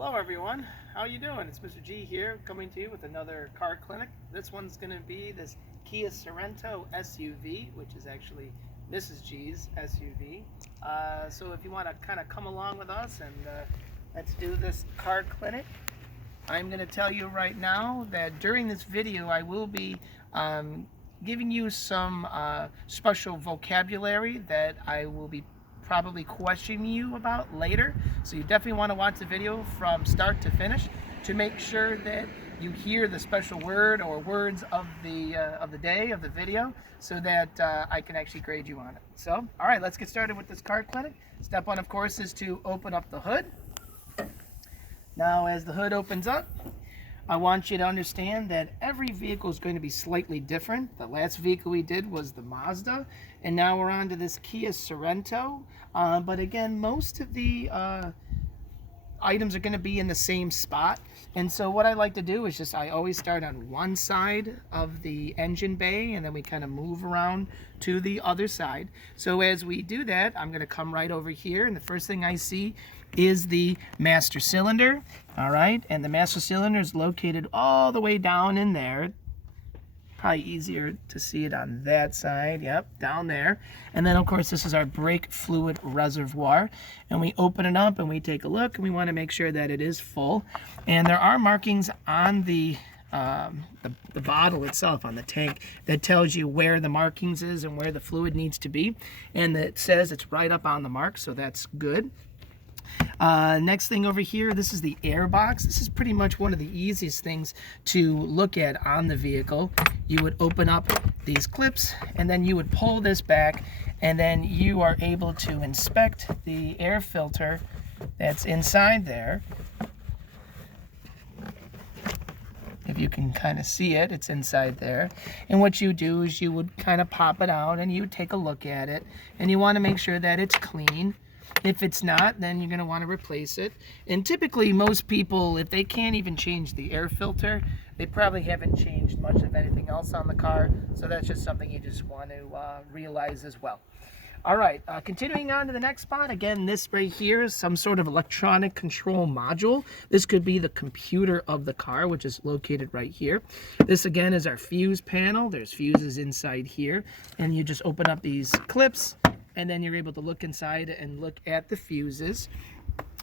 Hello everyone, how you doing? It's Mr. G here coming to you with another car clinic. This one's going to be this Kia Sorento SUV, which is actually Mrs. G's SUV. So if you want to kind of come along with us and let's do this car clinic. I'm going to tell you right now that during this video I will be giving you some special vocabulary that I will be probably questioning you about later. So you definitely want to watch the video from start to finish to make sure that you hear the special word or words of the day of the video, so that I can actually grade you on it. So, all right, let's get started with this car clinic. Step one, of course, is to open up the hood. Now, as the hood opens up, I want you to understand that every vehicle is going to be slightly different. The last vehicle we did was the Mazda, and now we're on to this Kia Sorento. But again, most of the items are going to be in the same spot. And so what I like to do is I always start on one side of the engine bay, and then we kind of move around to the other side. So as we do that, I'm going to come right over here, and the first thing I see is the master cylinder. All right, and the master cylinder is located all the way down in there. Probably easier to see it on that side. Yep, down there. And then, of course, this is our brake fluid reservoir. And we open it up and we take a look, and we want to make sure that it is full. And there are markings on the bottle itself, on the tank, that tells you where the markings is and where the fluid needs to be. And it says it's right up on the mark, so that's good. Next thing over here, this is the air box. This is pretty much one of the easiest things to look at on the vehicle. You would open up these clips, and then you would pull this back, and then you are able to inspect the air filter that's inside there. If you can kind of see it, it's inside there. And what you do is you would kind of pop it out, and you would take a look at it, and you want to make sure that it's clean. If it's not, then you're going to want to replace it. And typically most people, if they can't even change the air filter, they probably haven't changed much of anything else on the car. So that's just something you just want to realize as well. All right, continuing on to the next spot. Again, this right here is some sort of electronic control module. This could be the computer of the car, which is located right here. This again is our fuse panel. There's fuses inside here, and you just open up these clips, and then you're able to look inside and look at the fuses.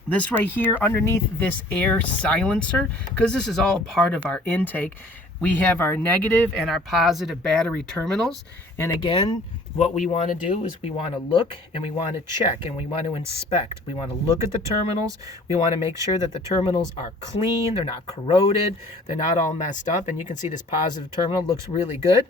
This right here underneath this air silencer, because this is all part of our intake, we have our negative and our positive battery terminals. And again, what we want to do is we want to look and we want to check and we want to inspect. We want to look at the terminals. We want to make sure that the terminals are clean, they're not corroded, they're not all messed up. And you can see this positive terminal looks really good.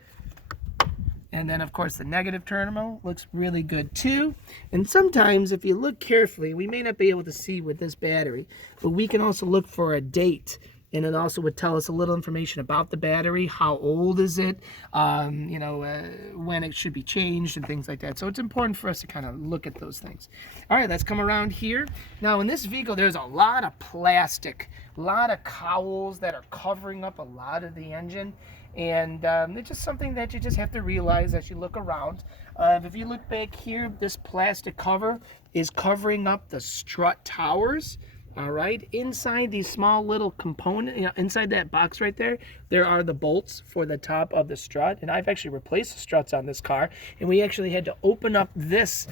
And then, of course, the negative terminal looks really good too. And sometimes, if you look carefully, we may not be able to see with this battery, but we can also look for a date. And it also would tell us a little information about the battery. How old is it? When it should be changed and things like that. So it's important for us to kind of look at those things. All right, let's come around here. Now, in this vehicle, there's a lot of plastic, a lot of cowls that are covering up a lot of the engine. And it's just something that you just have to realize as you look around. If you look back here, this plastic cover is covering up the strut towers. All right, inside these small little component, inside that box right there, there are the bolts for the top of the strut. And I've actually replaced the struts on this car, and we actually had to open up this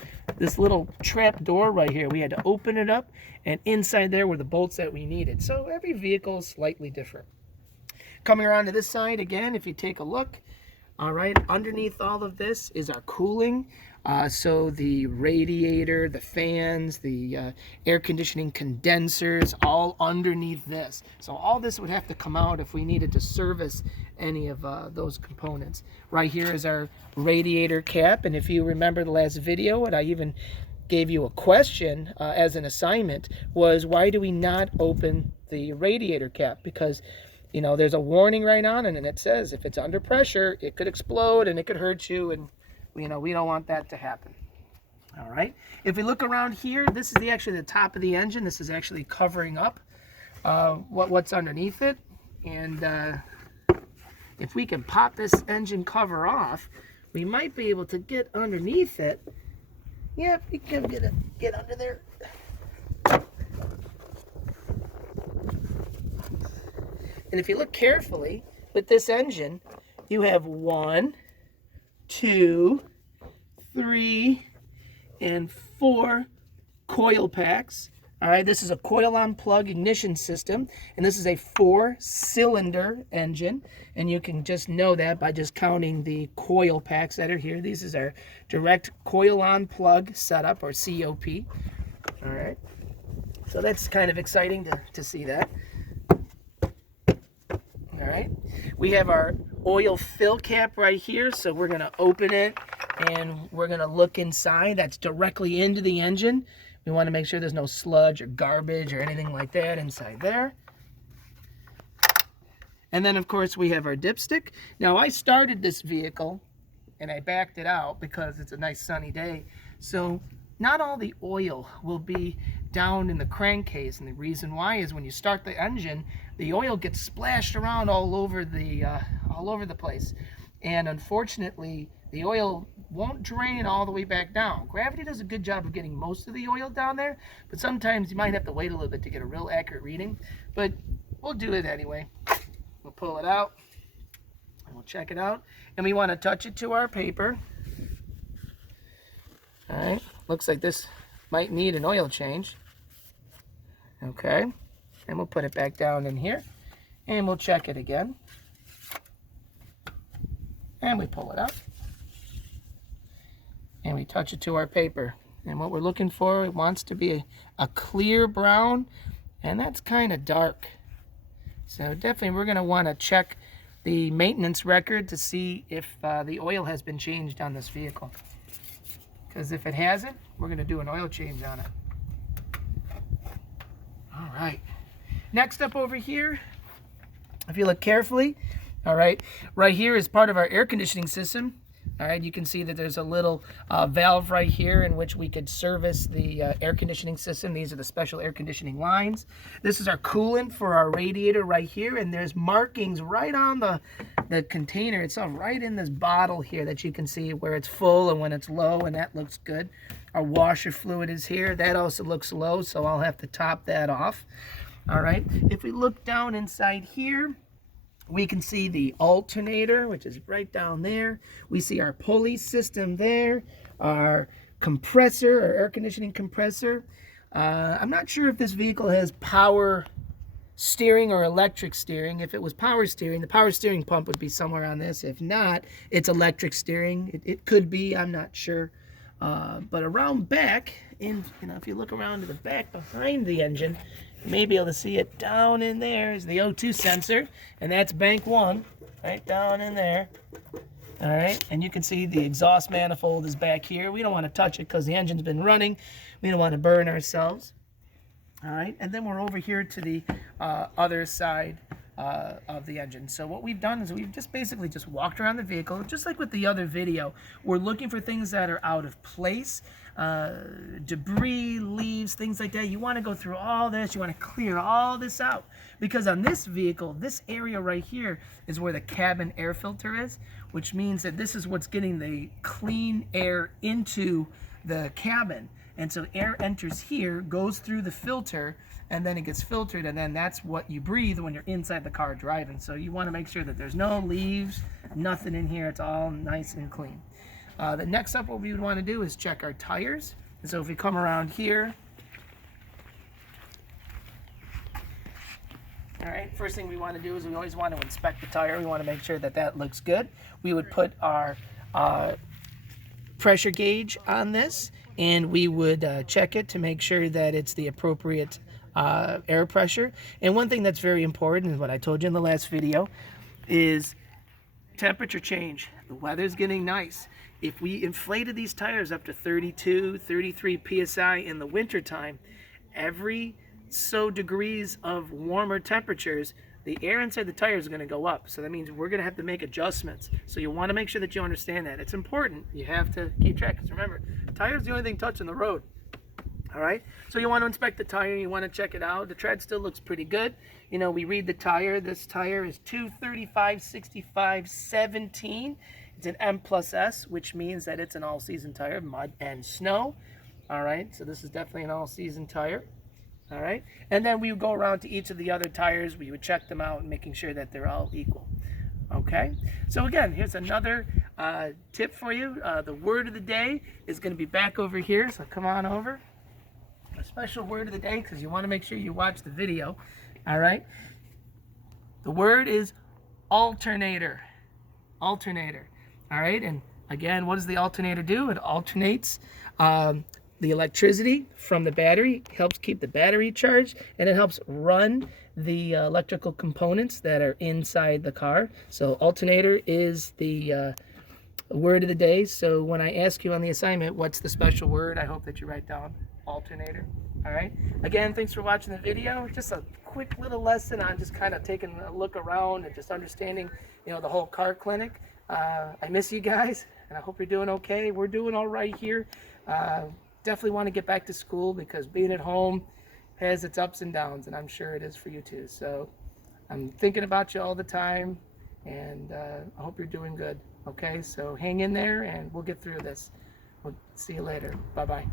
little trap door right here. We had to open it up, and inside there were the bolts that we needed. So every vehicle is slightly different. Coming around to this side again, if you take a look, all right, underneath all of this is our cooling. So the radiator, the fans, the air conditioning condensers, all underneath this. So all this would have to come out if we needed to service any of those components. Right here is our radiator cap. And if you remember the last video, and I even gave you a question as an assignment, was why do we not open the radiator cap? Because there's a warning right on it, and it says if it's under pressure, it could explode and it could hurt you, and we don't want that to happen. All right. If we look around here, this is actually the top of the engine. This is actually covering up what's underneath it. And if we can pop this engine cover off, we might be able to get underneath it. Yep, we can get under there. And if you look carefully with this engine, you have 1, 2, 3, and 4 coil packs. All right, this is a coil on plug ignition system, and this is a 4-cylinder engine, and you can just know that by just counting the coil packs that are here. This is our direct coil on plug setup, or COP. All right, so that's kind of exciting to see that. All right, we have our oil fill cap right here, so we're going to open it and we're going to look inside. That's directly into the engine. We want to make sure there's no sludge or garbage or anything like that inside there. And then, of course, we have our dipstick. Now, I started this vehicle and I backed it out because it's a nice sunny day. So not all the oil will be down in the crankcase, and the reason why is when you start the engine, the oil gets splashed around all over the place, and unfortunately the oil won't drain all the way back down. Gravity does a good job of getting most of the oil down there, but sometimes you might have to wait a little bit to get a real accurate reading, but we'll do it anyway. We'll pull it out and we'll check it out, and we want to touch it to our paper. All right, looks like this might need an oil change. Okay, and we'll put it back down in here and we'll check it again. And we pull it out and we touch it to our paper. And what we're looking for, it wants to be a clear brown, and that's kind of dark. So definitely we're going to want to check the maintenance record to see if the oil has been changed on this vehicle. Because if it hasn't, we're going to do an oil change on it. All right. Next up over here, if you look carefully, all right, right here is part of our air conditioning system. All right, you can see that there's a little valve right here in which we could service the air conditioning system. These are the special air conditioning lines. This is our coolant for our radiator right here, and there's markings right on the container itself, right in this bottle here, that you can see where it's full and when it's low, and that looks good. Our washer fluid is here. That also looks low, so I'll have to top that off. All right, if we look down inside here, we can see the alternator, which is right down there. We see our pulley system there, our compressor, our air conditioning compressor. I'm not sure if this vehicle has power steering or electric steering. If it was power steering, the power steering pump would be somewhere on this. If not, it's electric steering. It could be, I'm not sure. But around back, if you look around to the back behind the engine, you may be able to see it down in there is the O2 sensor, and that's bank 1, right down in there. All right, and you can see the exhaust manifold is back here. We don't want to touch it because the engine's been running. We don't want to burn ourselves. All right, and then we're over here to the other side of the engine. So what we've done is we've just basically just walked around the vehicle, just like with the other video. We're looking for things that are out of place, debris, leaves, things like that. You want to go through all this. You want to clear all this out, because on this vehicle, this area right here is where the cabin air filter is, which means that this is what's getting the clean air into the cabin. And so air enters here, goes through the filter, and then it gets filtered, and then that's what you breathe when you're inside the car driving. So you want to make sure that there's no leaves, nothing in here. It's all nice and clean. The next up, what we would want to do is check our tires. And so if we come around here, all right, first thing we want to do is we always want to inspect the tire. We want to make sure that that looks good. We would put our pressure gauge on this, and we would check it to make sure that it's the appropriate air pressure. And one thing that's very important is what I told you in the last video is temperature change. The weather's getting nice. If we inflated these tires up to 32, 33 psi in the wintertime, every so degrees of warmer temperatures, the air inside the tire is going to go up. So that means we're going to have to make adjustments. So you want to make sure that you understand that. It's important. You have to keep track. Because remember, tire's the only thing touching the road. All right? So you want to inspect the tire. You want to check it out. The tread still looks pretty good. You know, we read the tire. This tire is 235/65/17. It's an M+S, which means that it's an all-season tire, mud and snow. All right? So this is definitely an all-season tire. All right, and then we would go around to each of the other tires. We would check them out and making sure that they're all equal. Okay, so again, here's another tip for you. The word of the day is going to be back over here, so come on over. A special word of the day, because you want to make sure you watch the video. All right, the word is alternator. Alternator. All right, and again, what does the alternator do? It alternates the electricity from the battery, helps keep the battery charged, and it helps run the electrical components that are inside the car. So alternator is the word of the day. So when I ask you on the assignment, what's the special word, I hope that you write down alternator. All right. Again, thanks for watching the video. Just a quick little lesson on just kind of taking a look around and just understanding, the whole car clinic. I miss you guys, and I hope you're doing okay. We're doing all right here. Definitely want to get back to school because being at home has its ups and downs, and I'm sure it is for you too. So I'm thinking about you all the time, and I hope you're doing good. Okay, so hang in there, and we'll get through this. We'll see you later. Bye-bye.